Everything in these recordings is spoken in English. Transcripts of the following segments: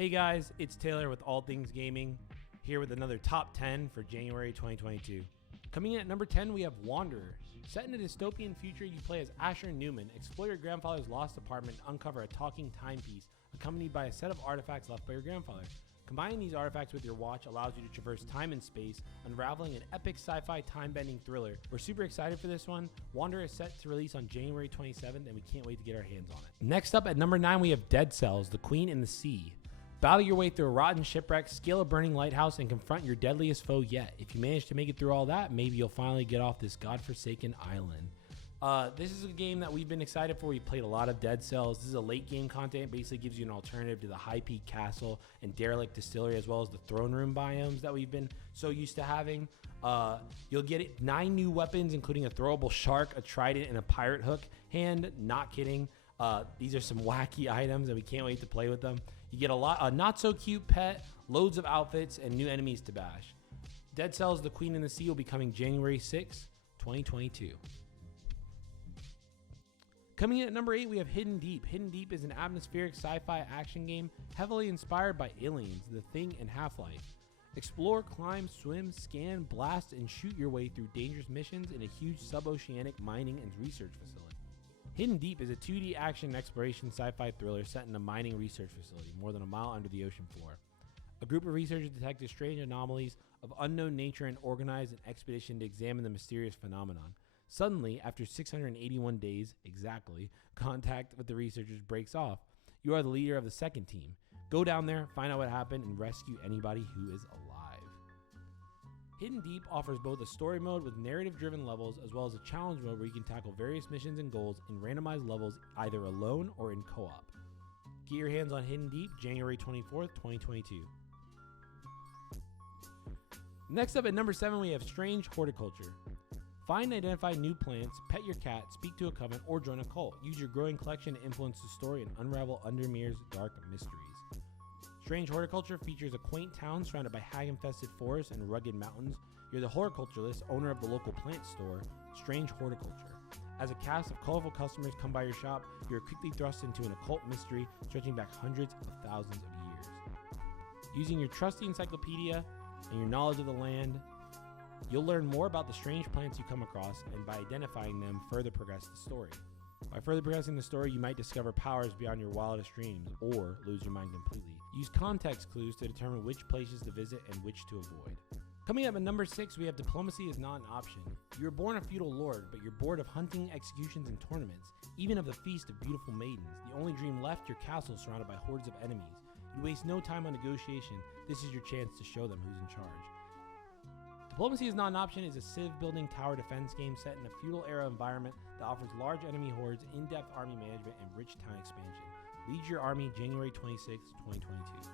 Hey guys, it's Taylor with All Things Gaming, here with another top 10 for January 2022. Coming in at number 10, we have Wanderer. Set in a dystopian future, you play as Asher Newman, explore your grandfather's lost apartment and uncover a talking timepiece, accompanied by a set of artifacts left by your grandfather. Combining these artifacts with your watch allows you to traverse time and space, unraveling an epic sci-fi time-bending thriller. We're super excited for this one. Wanderer is set to release on January 27th, and we can't wait to get our hands on it. Next up at number 9, we have Dead Cells, The Queen in the Sea. Battle your way through a rotten shipwreck, scale a burning lighthouse, and confront your deadliest foe yet. If you manage to make it through all that, maybe you'll finally get off this godforsaken island. This is a game that we've been excited for. We played a lot of Dead Cells. This is a late game content. It basically gives you an alternative to the High Peak Castle and Derelict Distillery, as well as the Throne Room biomes that we've been so used to having. You'll get 9 new weapons, including a throwable shark, a trident, and a pirate hook hand. Not kidding. These are some wacky items, and we can't wait to play with them. You get a not so cute pet, loads of outfits, and new enemies to bash. Dead Cells: The Queen in the Sea will be coming January 6, 2022. Coming in at number 8, we have Hidden Deep. Hidden Deep is an atmospheric sci-fi action game heavily inspired by Aliens, The Thing, and Half-Life. Explore, climb, swim, scan, blast, and shoot your way through dangerous missions in a huge sub-oceanic mining and research facility. Hidden Deep is a 2D action exploration sci-fi thriller set in a mining research facility more than a mile under the ocean floor. A group of researchers detected strange anomalies of unknown nature and organized an expedition to examine the mysterious phenomenon. Suddenly, after 681 days exactly, contact with the researchers breaks off. You are the leader of the second team. Go down there, find out what happened, and rescue anybody who is alive. Hidden Deep offers both a story mode with narrative-driven levels as well as a challenge mode where you can tackle various missions and goals in randomized levels either alone or in co-op. Get your hands on Hidden Deep January 24th, 2022. Next up at number 7, we have Strange Horticulture. Find and identify new plants, pet your cat, speak to a coven, or join a cult. Use your growing collection to influence the story and unravel Undermere's dark mysteries. Strange Horticulture features a quaint town surrounded by hag-infested forests and rugged mountains. You're the horticulturalist, owner of the local plant store, Strange Horticulture. As a cast of colorful customers come by your shop, you are quickly thrust into an occult mystery stretching back hundreds of thousands of years. Using your trusty encyclopedia and your knowledge of the land, you'll learn more about the strange plants you come across, and by identifying them, further progress the story. By further progressing the story, you might discover powers beyond your wildest dreams, or lose your mind completely. Use context clues to determine which places to visit and which to avoid. Coming up at number 6, we have Diplomacy is not an option. You were born a feudal lord, but you're bored of hunting, executions, and tournaments, even of the feast of beautiful maidens. The only dream left, your castle surrounded by hordes of enemies. You waste no time on negotiation. This is your chance to show them who's in charge. Diplomacy is not an option is a civ-building tower defense game set in a feudal-era environment that offers large enemy hordes, in-depth army management, and rich town expansion. Lead your army January 26, 2022.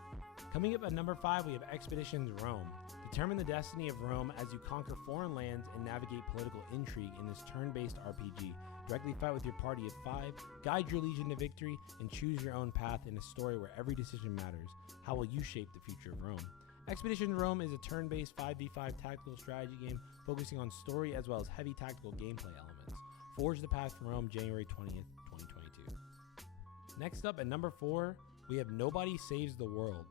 Coming up at number 5, we have Expeditions Rome. Determine the destiny of Rome as you conquer foreign lands and navigate political intrigue in this turn-based RPG. Directly fight with your party of 5, guide your legion to victory, and choose your own path in a story where every decision matters. How will you shape the future of Rome? Expedition Rome is a turn-based 5v5 tactical strategy game focusing on story as well as heavy tactical gameplay elements. Forge the path from Rome January 20th, 2022. Next up at number 4, we have Nobody Saves the World.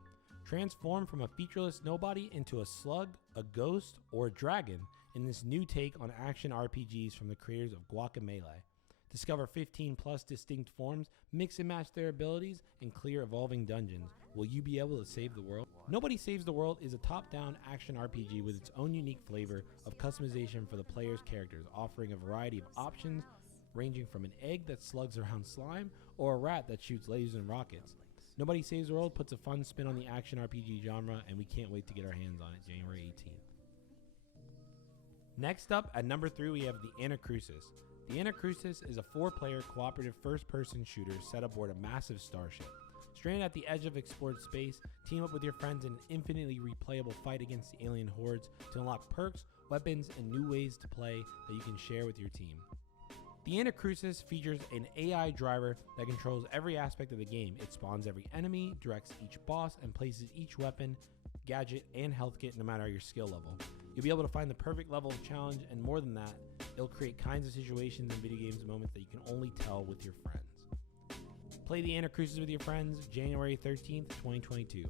Transform from a featureless nobody into a slug, a ghost, or a dragon in this new take on action RPGs from the creators of Guacamelee. Discover 15 plus distinct forms, mix and match their abilities, and clear evolving dungeons. Will you be able to save the world? Nobody Saves the World is a top-down action RPG with its own unique flavor of customization for the player's characters, offering a variety of options ranging from an egg that slugs around slime or a rat that shoots lasers and rockets. Nobody Saves the World puts a fun spin on the action RPG genre, and we can't wait to get our hands on it January 18th. Next up, at number 3, we have the Anacrusis. The Anacrusis is a 4-player cooperative first-person shooter set aboard a massive starship. Stranded at the edge of explored space, team up with your friends in an infinitely replayable fight against the alien hordes to unlock perks, weapons, and new ways to play that you can share with your team. The Anacrusis features an AI driver that controls every aspect of the game. It spawns every enemy, directs each boss, and places each weapon, gadget, and health kit no matter your skill level. You'll be able to find the perfect level of challenge, and more than that, it'll create kinds of situations in video games moments that you can only tell with your friends. Play the Anacrusis with your friends, January 13th, 2022.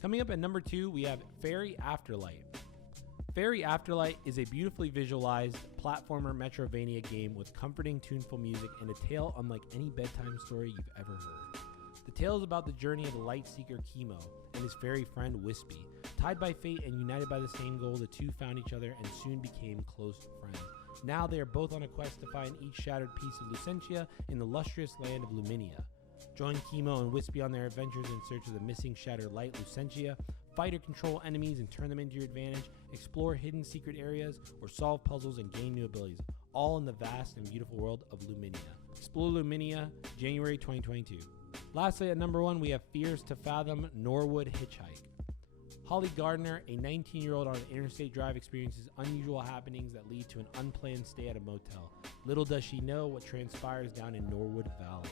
Coming up at number 2, we have Faerie Afterlight. Faerie Afterlight is a beautifully visualized platformer Metrovania game with comforting, tuneful music and a tale unlike any bedtime story you've ever heard. The tale is about the journey of the light seeker Chemo and his fairy friend Wispy. Tied by fate and united by the same goal, the two found each other and soon became close friends. Now they are both on a quest to find each shattered piece of Lucentia in the lustrous land of Luminia. Join Chemo and Wispy on their adventures in search of the missing shattered light Lucentia, fight or control enemies and turn them into your advantage, explore hidden secret areas, or solve puzzles and gain new abilities, all in the vast and beautiful world of Luminia. Explore Luminia, January 2022. Lastly, at number 1, we have Fears to Fathom Norwood HItchhike. Holly Gardner, a 19-year-old on an interstate drive, experiences unusual happenings that lead to an unplanned stay at a motel. Little does she know what transpires down in Norwood Valley.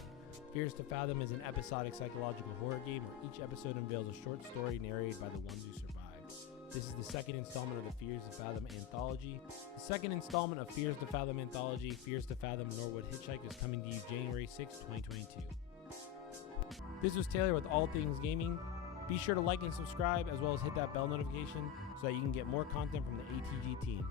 Fears to Fathom is an episodic psychological horror game where each episode unveils a short story narrated by the ones who survived. This is the second installment of the Fears to Fathom anthology. The second installment of Fears to Fathom anthology, Fears to Fathom Norwood HItchhike, is coming to you January 6, 2022. This was Taylor with All Things Gaming. Be sure to like and subscribe, as well as hit that bell notification so that you can get more content from the ATG team.